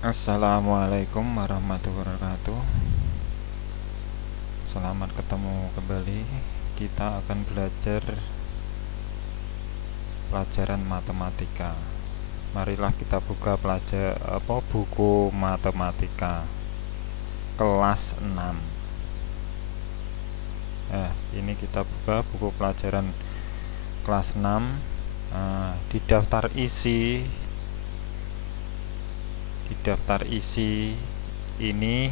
Assalamualaikum warahmatullahi wabarakatuh. Selamat ketemu kembali. Kita akan belajar pelajaran matematika. Marilah kita buka buku matematika kelas 6. Ini kita buka buku pelajaran kelas 6. Di daftar isi ini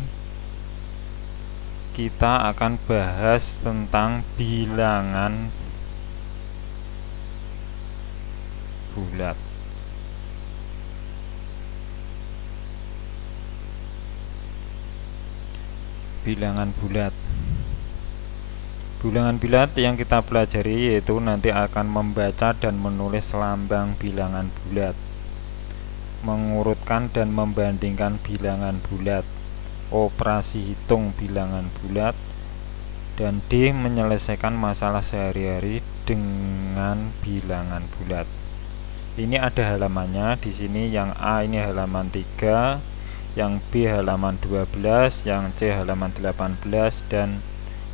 kita akan bahas tentang bilangan bulat. Bilangan bulat yang kita pelajari yaitu nanti akan membaca dan menulis lambang bilangan bulat, mengurutkan dan membandingkan bilangan bulat, operasi hitung bilangan bulat, dan D. menyelesaikan masalah sehari-hari dengan bilangan bulat. Ini ada halamannya di sini. Yang A ini halaman 3, yang B halaman 12, yang C halaman 18, dan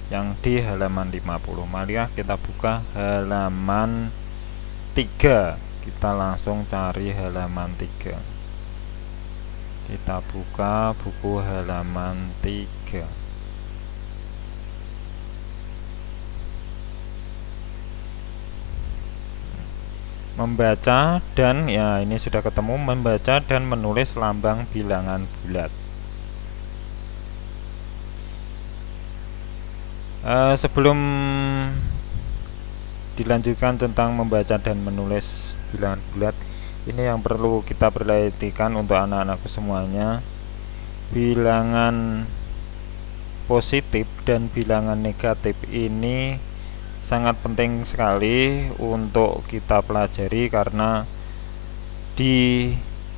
yang D halaman 50. Mari kita buka halaman 3. Kita langsung cari halaman 3. Kita buka buku halaman 3. Membaca dan ini sudah ketemu, membaca dan menulis lambang bilangan bulat. Sebelum dilanjutkan tentang membaca dan menulis bilangan bulat, ini yang perlu kita perhatikan untuk anak-anakku semuanya. Bilangan positif dan bilangan negatif ini sangat penting sekali untuk kita pelajari, karena di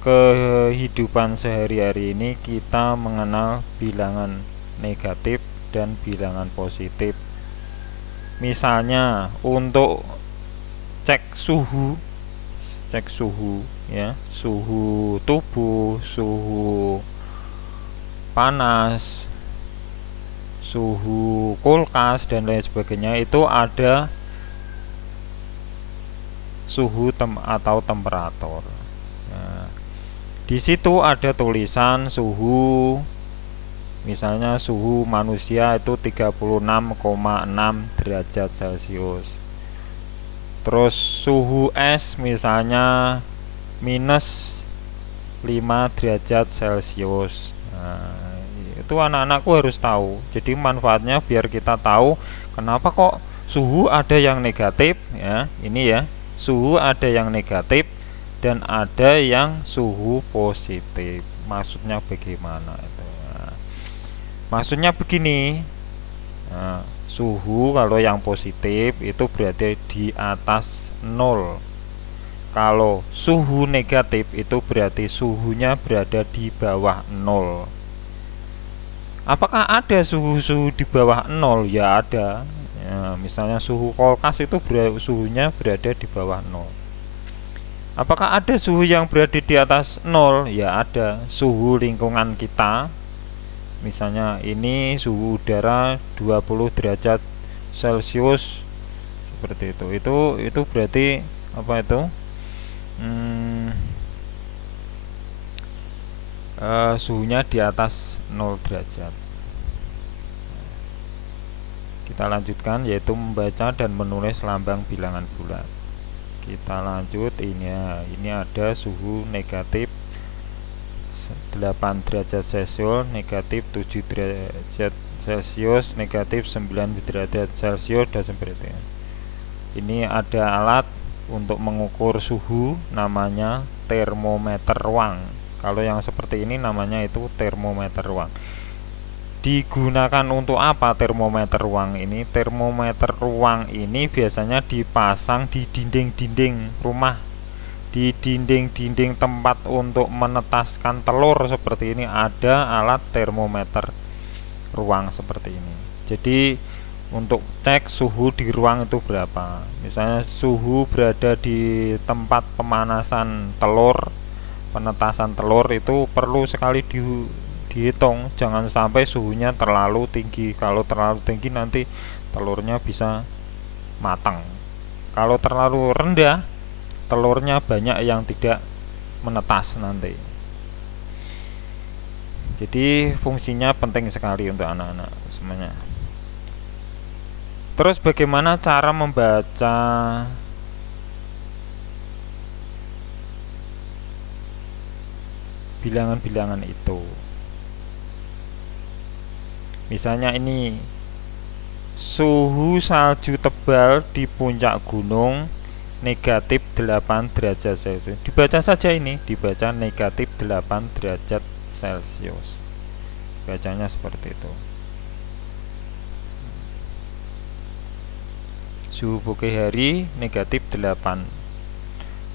kehidupan sehari-hari ini kita mengenal bilangan negatif dan bilangan positif. Misalnya untuk cek suhu ya, suhu tubuh, suhu panas, suhu kulkas dan lain sebagainya, itu ada suhu atau temperatur. Nah, di situ ada tulisan suhu. Misalnya suhu manusia itu 36,6 derajat Celcius. Terus suhu es misalnya minus 5 derajat Celcius. Nah, itu anak-anakku harus tahu. Jadi manfaatnya biar kita tahu kenapa kok suhu ada yang negatif ya. Ini ya, suhu ada yang negatif dan ada yang suhu positif. Maksudnya bagaimana itu? Nah, maksudnya begini. Nah, suhu kalau yang positif itu berada di atas 0. Kalau suhu negatif itu berarti suhunya berada di bawah 0. Apakah ada suhu-suhu di bawah 0? Ya ada. Ya, misalnya suhu kulkas itu suhunya berada di bawah 0. Apakah ada suhu yang berada di atas 0? Ya ada. Suhu lingkungan kita, misalnya ini suhu udara 20 derajat Celcius seperti itu. Itu berarti apa itu? Suhunya di atas 0 derajat. Kita lanjutkan, yaitu membaca dan menulis lambang bilangan bulat. Kita lanjut, ini ada suhu negatif 8 derajat Celcius, negatif 7 derajat Celcius, negatif 9 derajat Celcius, dan seperti itu. Ini ada alat untuk mengukur suhu, namanya termometer ruang. Kalau yang seperti ini namanya itu termometer ruang. Digunakan untuk apa termometer ruang ini? Termometer ruang ini biasanya dipasang di dinding-dinding rumah, di dinding-dinding tempat untuk menetaskan telur seperti ini ada alat termometer ruang seperti ini. Jadi untuk cek suhu di ruang itu berapa. Misalnya suhu berada di tempat pemanasan telur penetasan telur itu perlu sekali dihitung, jangan sampai suhunya terlalu tinggi. Kalau terlalu tinggi nanti telurnya bisa matang. Kalau terlalu rendah, telurnya banyak yang tidak menetas nanti. Jadi fungsinya penting sekali untuk anak-anak semuanya. Terus bagaimana cara membaca bilangan-bilangan itu? Misalnya ini suhu salju tebal di puncak gunung negatif 8 derajat Celcius. Dibaca saja ini, dibaca negatif 8 derajat Celcius. Bacanya seperti itu. Suhu pagi hari negatif 8,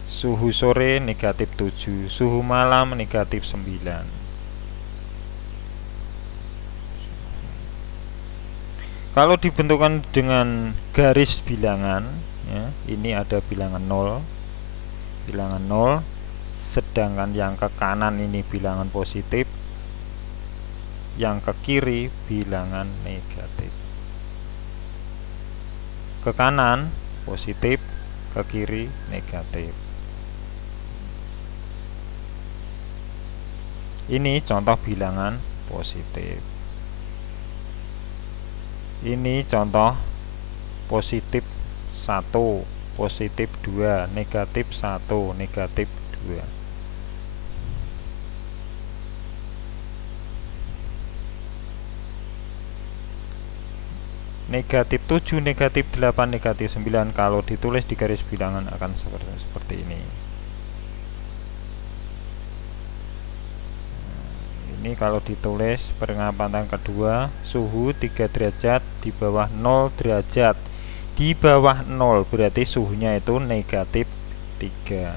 suhu sore negatif 7, suhu malam negatif 9. Kalau dibentukkan dengan garis bilangan ya, ini ada bilangan 0, sedangkan yang ke kanan ini bilangan positif, yang ke kiri bilangan negatif. Ke kanan positif, ke kiri negatif. Ini contoh bilangan positif. Ini contoh positif 1, positif 2, negatif 1, negatif 2. Negatif 7, negatif 8, negatif 9 kalau ditulis di garis bilangan akan seperti ini. Ini kalau ditulis pengamatan kedua, suhu 3 derajat di bawah 0 derajat. Di bawah 0 berarti suhunya itu negatif 3.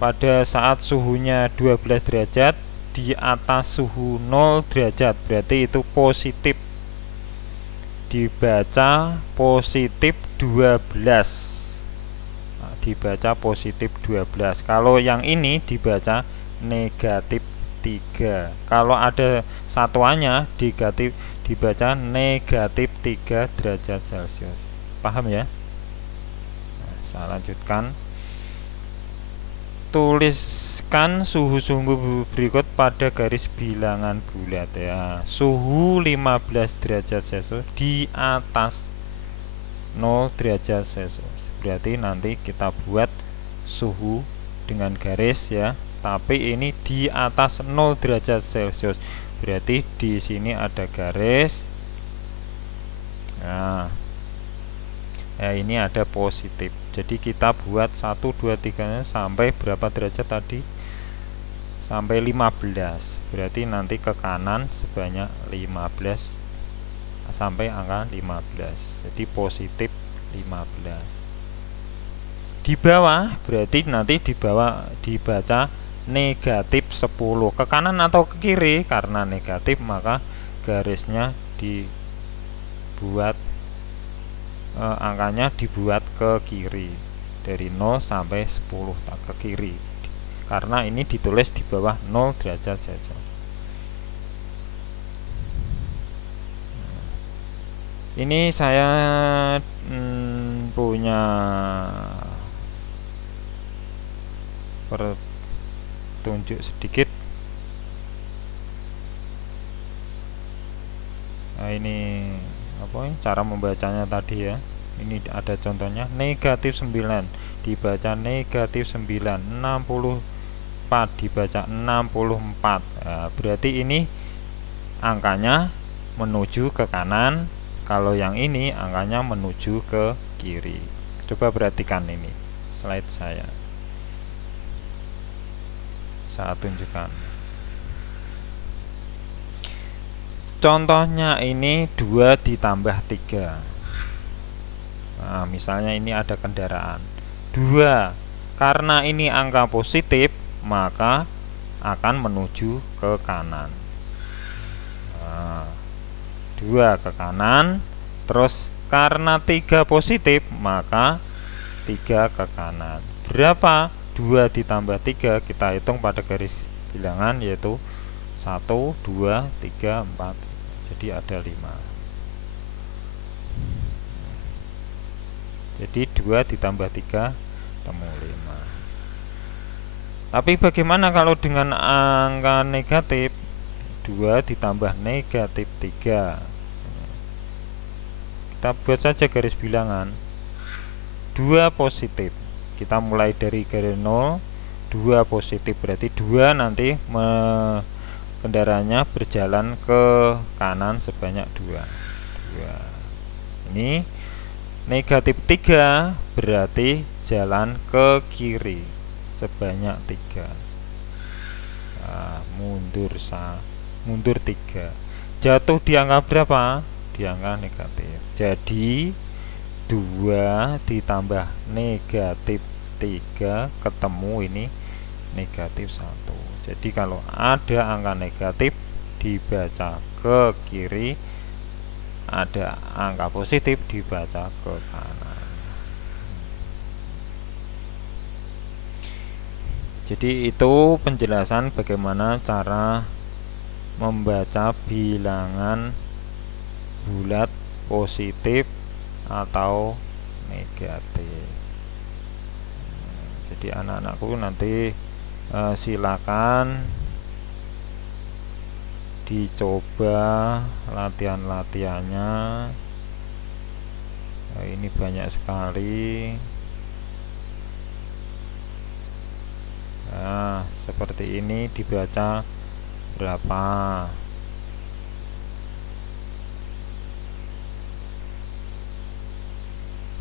Pada saat suhunya 12 derajat di atas suhu 0 derajat berarti itu positif, dibaca positif 12. Nah, dibaca positif 12. Kalau yang ini dibaca negatif 3. Kalau ada satuannya negatif, dibaca negatif 3 derajat Celcius. Paham ya? Nah, saya lanjutkan. Tuliskan suhu-suhu berikut pada garis bilangan bulat ya. Suhu 15 derajat Celcius di atas 0 derajat Celcius. Berarti nanti kita buat suhu dengan garis ya, tapi ini di atas 0 derajat Celcius. Berarti di sini ada garis. Nah, ya ini ada positif. Jadi kita buat 1, 2, 3 sampai berapa derajat tadi? Sampai 15. Berarti nanti ke kanan sebanyak 15 sampai angka 15. Jadi positif 15. Di bawah berarti nanti di bawah dibaca negatif 10. Ke kanan atau ke kiri, karena negatif maka garisnya dibuat angkanya dibuat ke kiri, dari 0 sampai 10 tak ke kiri, karena ini ditulis di bawah 0 derajat Celcius. Ini saya punya pertunjuk sedikit. Nah, ini apa cara membacanya tadi ya. Ini ada contohnya, negatif 9 dibaca negatif 9, 64 dibaca 64. Nah, berarti ini angkanya menuju ke kanan, kalau yang ini angkanya menuju ke kiri. Coba perhatikan ini slide saya tunjukkan. Contohnya ini 2 ditambah 3. Nah, misalnya ini ada kendaraan 2. Karena ini angka positif, maka akan menuju ke kanan. Nah, 2 ke kanan. Terus karena 3 positif, maka 3 ke kanan. berapa 2 ditambah 3, kita hitung pada garis bilangan, yaitu 1, 2, 3, 4. Jadi ada 5. Jadi 2 ditambah 3 temu 5. Tapi bagaimana kalau dengan angka negatif? 2 ditambah negatif 3. Kita buat saja garis bilangan. 2 positif. Kita mulai dari garis 0, 2 positif, berarti 2 nanti kendaraannya berjalan ke kanan sebanyak 2. Ini negatif 3 berarti jalan ke kiri sebanyak 3. Nah, mundur 3. Jatuh di angka berapa? Di angka negatif. Jadi 2 ditambah negatif 3 ketemu ini negatif 1. Jadi kalau ada angka negatif dibaca ke kiri, ada angka positif dibaca ke kanan. Jadi itu penjelasan bagaimana cara membaca bilangan bulat positif atau negatif. Jadi anak-anakku nanti silakan dicoba latihan-latihannya. Ini banyak sekali. Nah, seperti ini dibaca berapa?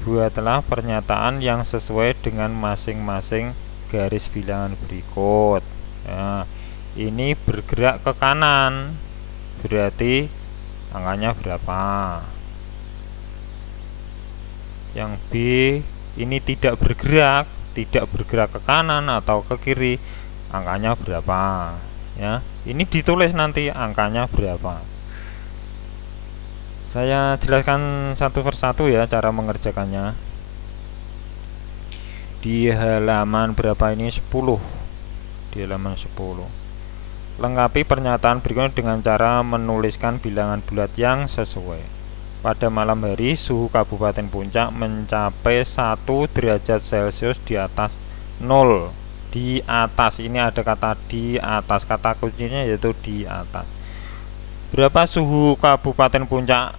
Buatlah pernyataan yang sesuai dengan masing-masing garis bilangan berikut. Nah, ini bergerak ke kanan, berarti angkanya berapa? Yang B ini tidak bergerak ke kanan atau ke kiri, angkanya berapa? Ya, ini ditulis nanti angkanya berapa. Saya jelaskan satu persatu ya cara mengerjakannya. Di halaman berapa ini? 10. Di halaman 10. Lengkapi pernyataan berikutnya dengan cara menuliskan bilangan bulat yang sesuai. Pada malam hari suhu Kabupaten Puncak mencapai 1 derajat Celcius di atas 0. Di atas, ini ada kata di atas, kata kuncinya yaitu di atas. Berapa suhu Kabupaten Puncak?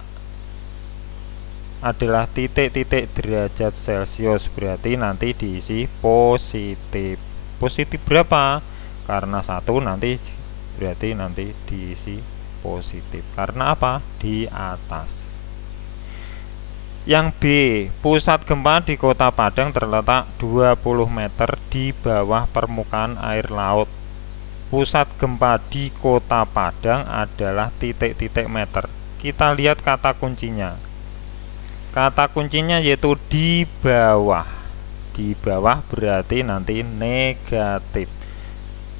Adalah titik-titik derajat Celcius, berarti nanti diisi positif. Positif berapa? Karena 1 nanti berarti nanti diisi positif. Karena apa? Di atas. Yang B, pusat gempa di Kota Padang terletak 20 meter di bawah permukaan air laut. Pusat gempa di Kota Padang adalah titik-titik meter. Kita lihat kata kuncinya. Kata kuncinya yaitu di bawah. Di bawah berarti nanti negatif.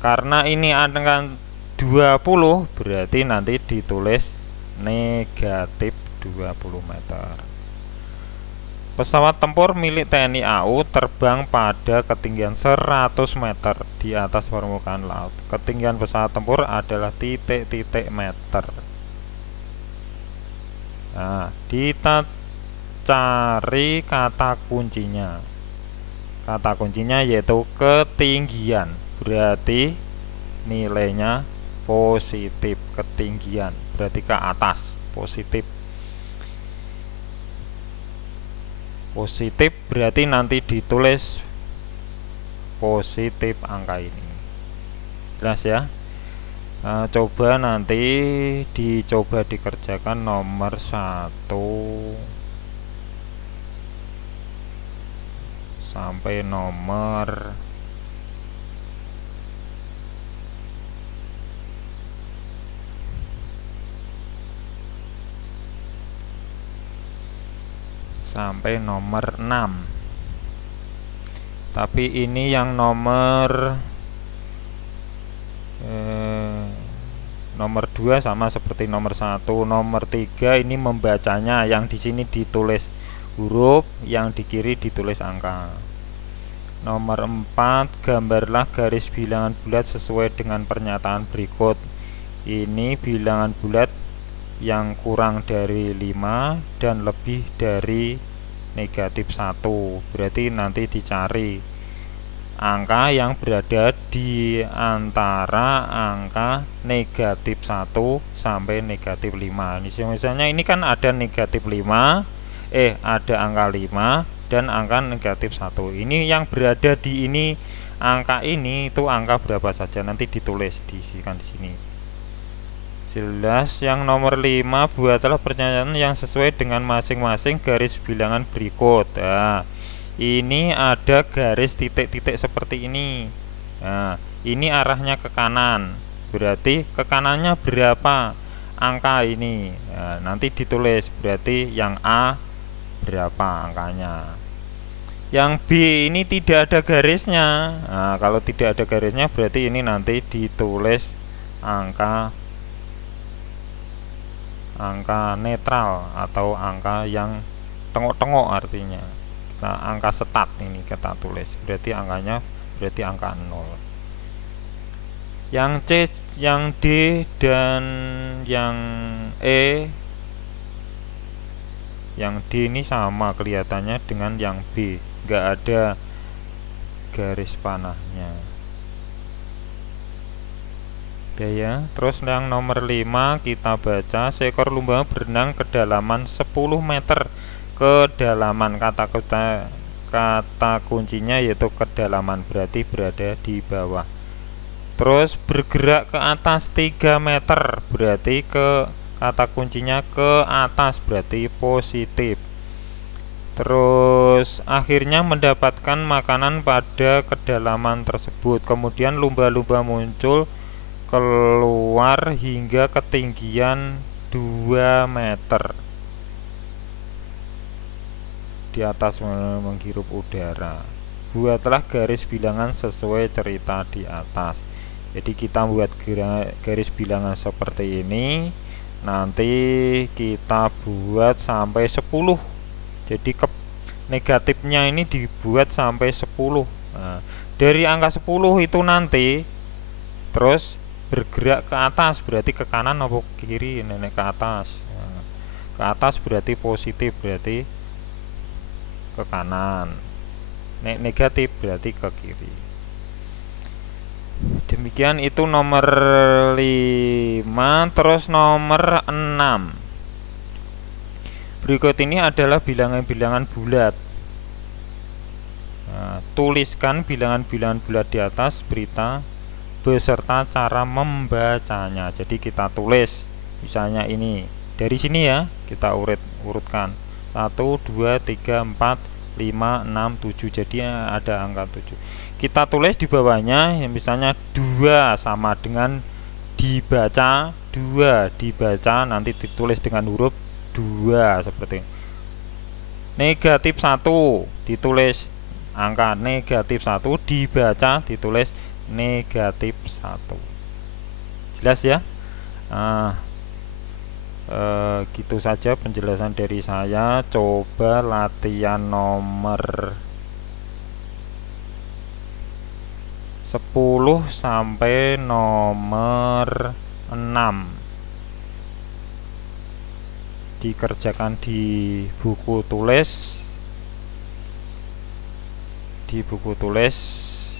Karena ini angka 20 berarti nanti ditulis negatif 20 meter. Pesawat tempur milik TNI AU terbang pada ketinggian 100 meter di atas permukaan laut. Ketinggian pesawat tempur adalah titik-titik meter. Nah, kita cari kata kuncinya. Kata kuncinya yaitu ketinggian. Berarti nilainya positif. Ketinggian berarti ke atas, positif. Positif berarti nanti ditulis positif angka ini. Jelas ya? Coba nanti dicoba dikerjakan nomor 1 sampai nomor 6. Tapi ini yang nomor 2 sama seperti nomor 1. Nomor 3 ini membacanya, yang di sini ditulis huruf, yang di kiri ditulis angka. Nomor 4, gambarlah garis bilangan bulat sesuai dengan pernyataan berikut. Ini bilangan bulat yang kurang dari 5 dan lebih dari -1. Berarti nanti dicari angka yang berada di antara angka -1 sampai -5. Misalnya ini kan ada -5, ada angka 5 dan angka -1. Ini yang berada di ini, angka ini itu angka berapa saja, nanti ditulis diisikan di sini. Jelas. Yang nomor 5, buatlah pernyataan yang sesuai dengan masing-masing garis bilangan berikut. Nah, ini ada garis titik-titik seperti ini. Nah, ini arahnya ke kanan, berarti ke kanannya berapa angka ini. Nah, nanti ditulis, berarti yang A berapa angkanya. Yang B ini tidak ada garisnya. Nah, kalau tidak ada garisnya berarti ini nanti ditulis angka netral atau angka yang tengok-tengok, artinya angka setat ini kita tulis, berarti angkanya berarti angka 0. Yang C, yang D, dan yang E, yang D ini sama kelihatannya dengan yang B, nggak ada garis panahnya. Oke ya. Terus yang nomor 5 kita baca, seekor lumba berenang kedalaman 10 meter. Kedalaman, kata kuncinya yaitu kedalaman, berarti berada di bawah. Terus bergerak ke atas 3 meter, berarti kata kuncinya ke atas, berarti positif. Terus akhirnya mendapatkan makanan pada kedalaman tersebut. Kemudian lumba-lumba muncul keluar hingga ketinggian 2 meter di atas menghirup udara. Buatlah garis bilangan sesuai cerita di atas. Jadi kita buat garis bilangan seperti ini, nanti kita buat sampai 10. Jadi negatifnya ini dibuat sampai 10. Nah, dari angka 10 itu nanti terus bergerak ke atas, berarti ke kanan atau ke kiri, nenek ke atas. Nah, ke atas berarti positif, berarti ke kanan. Nek negatif berarti ke kiri. Demikian itu nomor 5. Terus nomor 6. Berikut ini adalah bilangan-bilangan bulat. Nah, tuliskan bilangan-bilangan bulat di atas berita beserta cara membacanya. Jadi kita tulis, misalnya ini dari sini ya, kita urutkan 1, 2, 3, 4, 5, 6, 7. Jadi ada angka 7. Kita tulis di bawahnya, misalnya 2 sama dengan dibaca, 2 dibaca, nanti ditulis dengan huruf 2 seperti ini. -1 ditulis angka -1, dibaca ditulis -1. Jelas ya? Gitu saja penjelasan dari saya. Coba latihan nomor 10 sampai nomor 6 dikerjakan di buku tulis,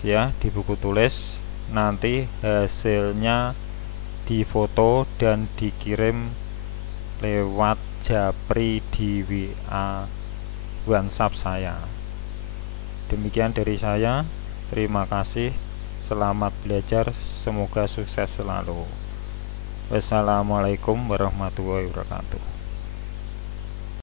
ya, di buku tulis. Nanti hasilnya difoto dan dikirim lewat Japri di WA WhatsApp saya. Demikian dari saya. Terima kasih. Selamat belajar. Semoga sukses selalu. Wassalamualaikum warahmatullahi wabarakatuh.